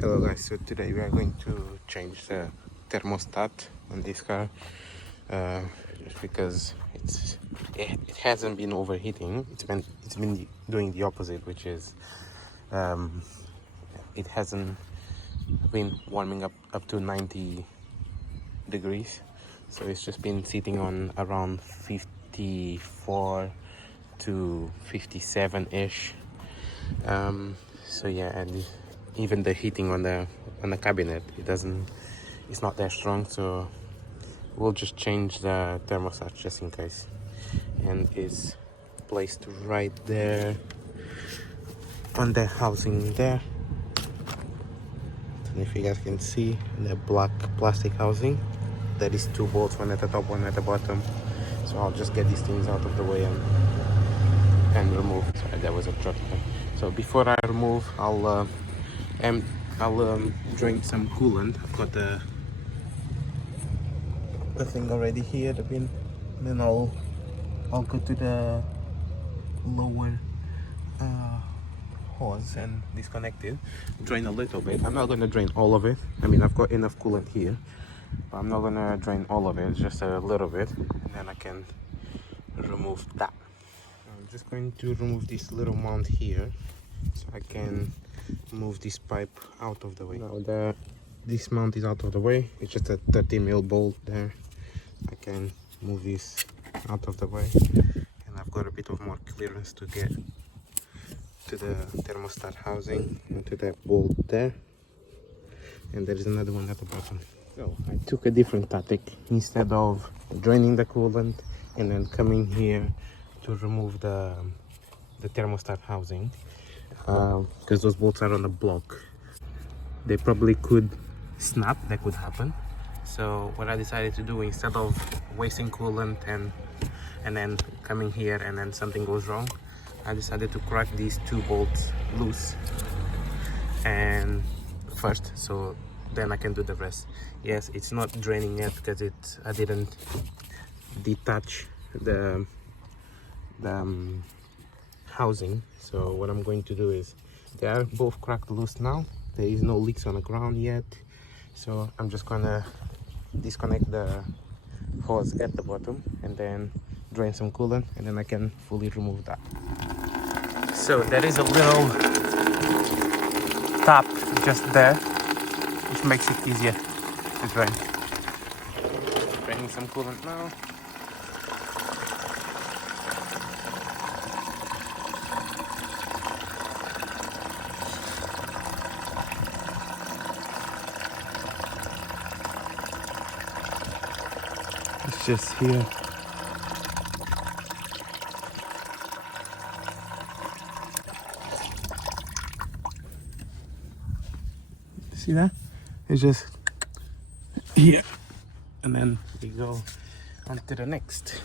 Hello guys, so today we are going to change the thermostat on this car just because it hasn't been overheating. It's been doing the opposite, which is um, it hasn't been warming up to 90 degrees, so it's just been sitting on around 54 to 57 ish. So yeah, and even the heating on the cabinet, it's not that strong, so we'll just change the thermostat just in case. And it's placed right there on the housing there. And if you guys can see the black plastic housing, that is 2 bolts, one at the top, one at the bottom. So I'll just get these things out of the way and remove. Sorry, that was a truck. So before I remove, I'll drink some coolant. I've got the thing already here, the bin. And then I'll go to the lower hose and disconnect it. Drain a little bit. I'm not gonna drain all of it. I mean, I've got enough coolant here, but I'm not gonna drain all of it. Just a little bit, and then I can remove that. I'm just going to remove this little mount here, so I can move this pipe out of the way. Now this mount is out of the way. It's just a 30mm bolt there. I can move this out of the way, and I've got a bit of more clearance to get to the thermostat housing and to that bolt there. And there is another one at the bottom. So I took a different tactic. Instead of draining the coolant and then coming here to remove the thermostat housing, because those bolts are on the block, they probably could snap. That could happen. So what I decided to do, instead of wasting coolant and then coming here and then something goes wrong, I decided to crack these 2 bolts loose and first, so then I can do the rest. Yes, it's not draining yet because I didn't detach the housing. So what I'm going to do is, they are both cracked loose now. There is no leaks on the ground yet, so I'm just gonna disconnect the hose at the bottom and then drain some coolant, and then I can fully remove that. So there is a little tap just there, which makes it easier to drain. Draining some coolant now. It's just here. See that? It's just here. And then we go on to the next.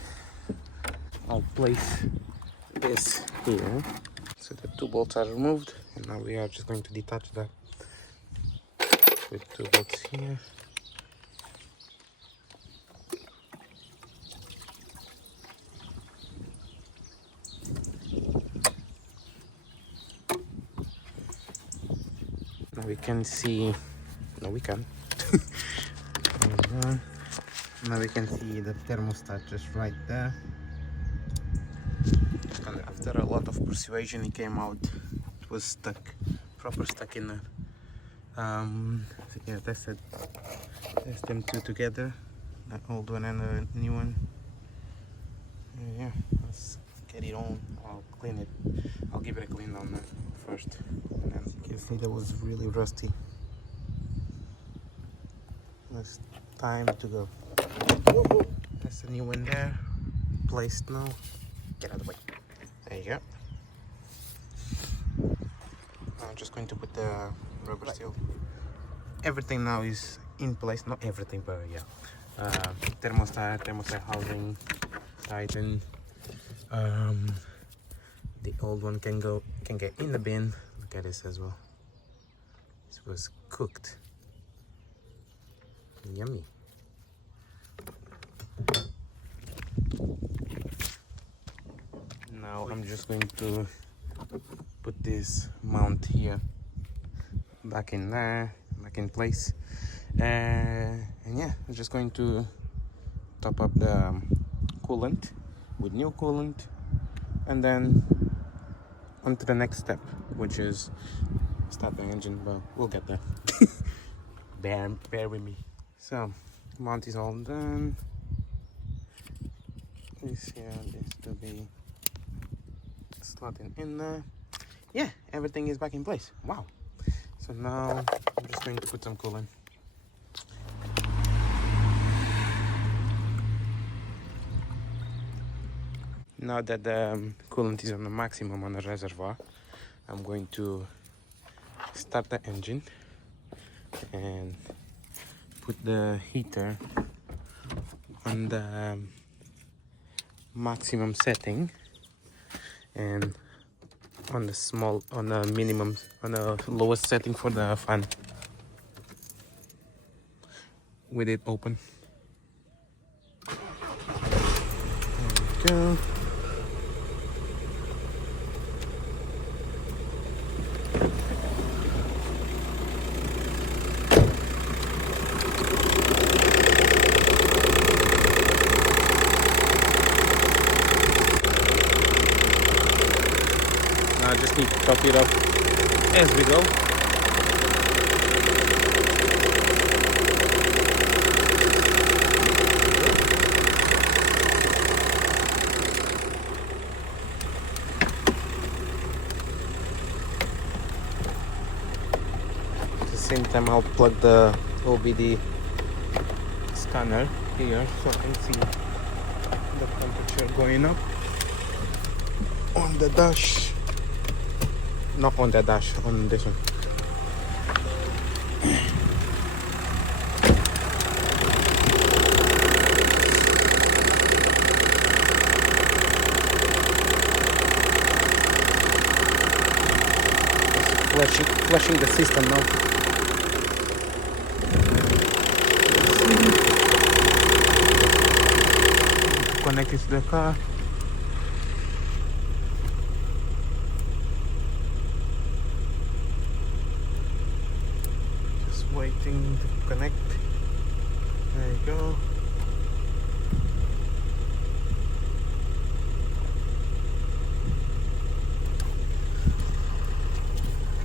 I'll place this here. So the 2 bolts are removed, and now we are just going to detach that with 2 bolts here. Now we can see, no we can. Now we can see the thermostat just right there. And after a lot of persuasion, it came out. It was stuck, proper stuck in there. So yeah, that's it. That's them 2 together, the old one and the new one. Yeah, let's get it on. I'll clean it. I'll give it a clean on there first. And as you can see, that was really rusty. It's time to go. That's the new one there, placed now. Get out of the way. There you go. I'm just going to put the rubber seal. Everything now is in place. Not everything, but yeah. Thermostat housing, tighten. The old one can get in the bin. Look at this as well. This was cooked. Yummy. Now I'm just going to put this mount here back in there, back in place. And yeah, I'm just going to top up the coolant with new coolant, and then on to the next step, which is start the engine, but we'll get there. bear with me. So mount is all done. This here is to be slotting in there. Yeah, everything is back in place. Wow. So now I'm just going to put some coolant. Now that the coolant is on the maximum on the reservoir, I'm going to start the engine and put the heater on the maximum setting and on the minimum, on the lowest setting for the fan with it open. There we go. I just need to top it up as we go. At the same time, I'll plug the OBD scanner here so I can see the temperature going up on the dash. Not on the dash, on this one. Flushing the system now. Connect it to the car. Waiting to connect. There you go.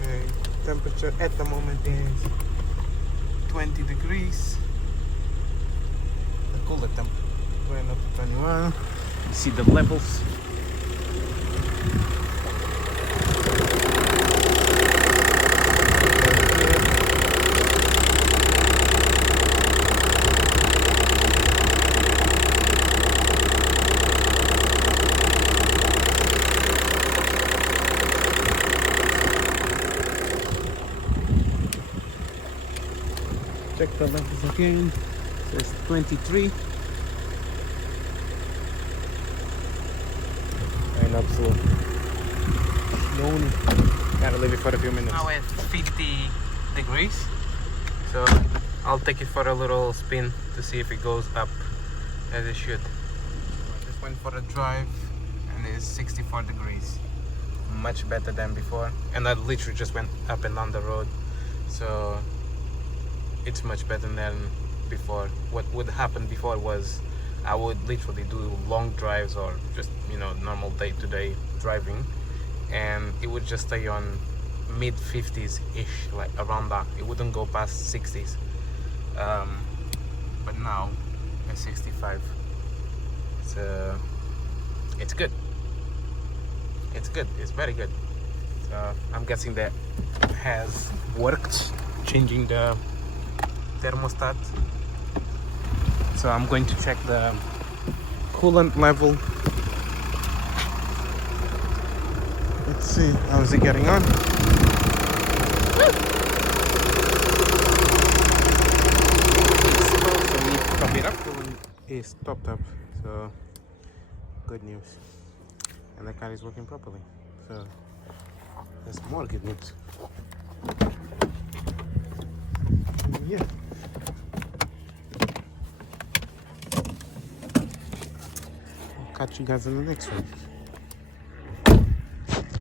Okay, temperature at the moment is 20 degrees. The cooler temp going up to 21. You see the levels. Check the levels again. So it's 23. And up slow. Slowly. Gotta leave it for a few minutes. Now at 50 degrees. So I'll take it for a little spin to see if it goes up as it should. I just went for a drive and it's 64 degrees. Much better than before. And I literally just went up and down the road. So it's much better than before. What would happen before was I would literally do long drives or just, you know, normal day-to-day driving, and it would just stay on mid 50s ish, like around that. It wouldn't go past 60s. But now at 65, it's good. It's good. It's very good. So I'm guessing that has worked, changing the thermostat. So I'm going to check the coolant level. Let's see, how is it getting on? So we need to top it up. Coolant is topped up, so good news. And the car is working properly, so that's more good news. Yeah. Catch you guys in the next one.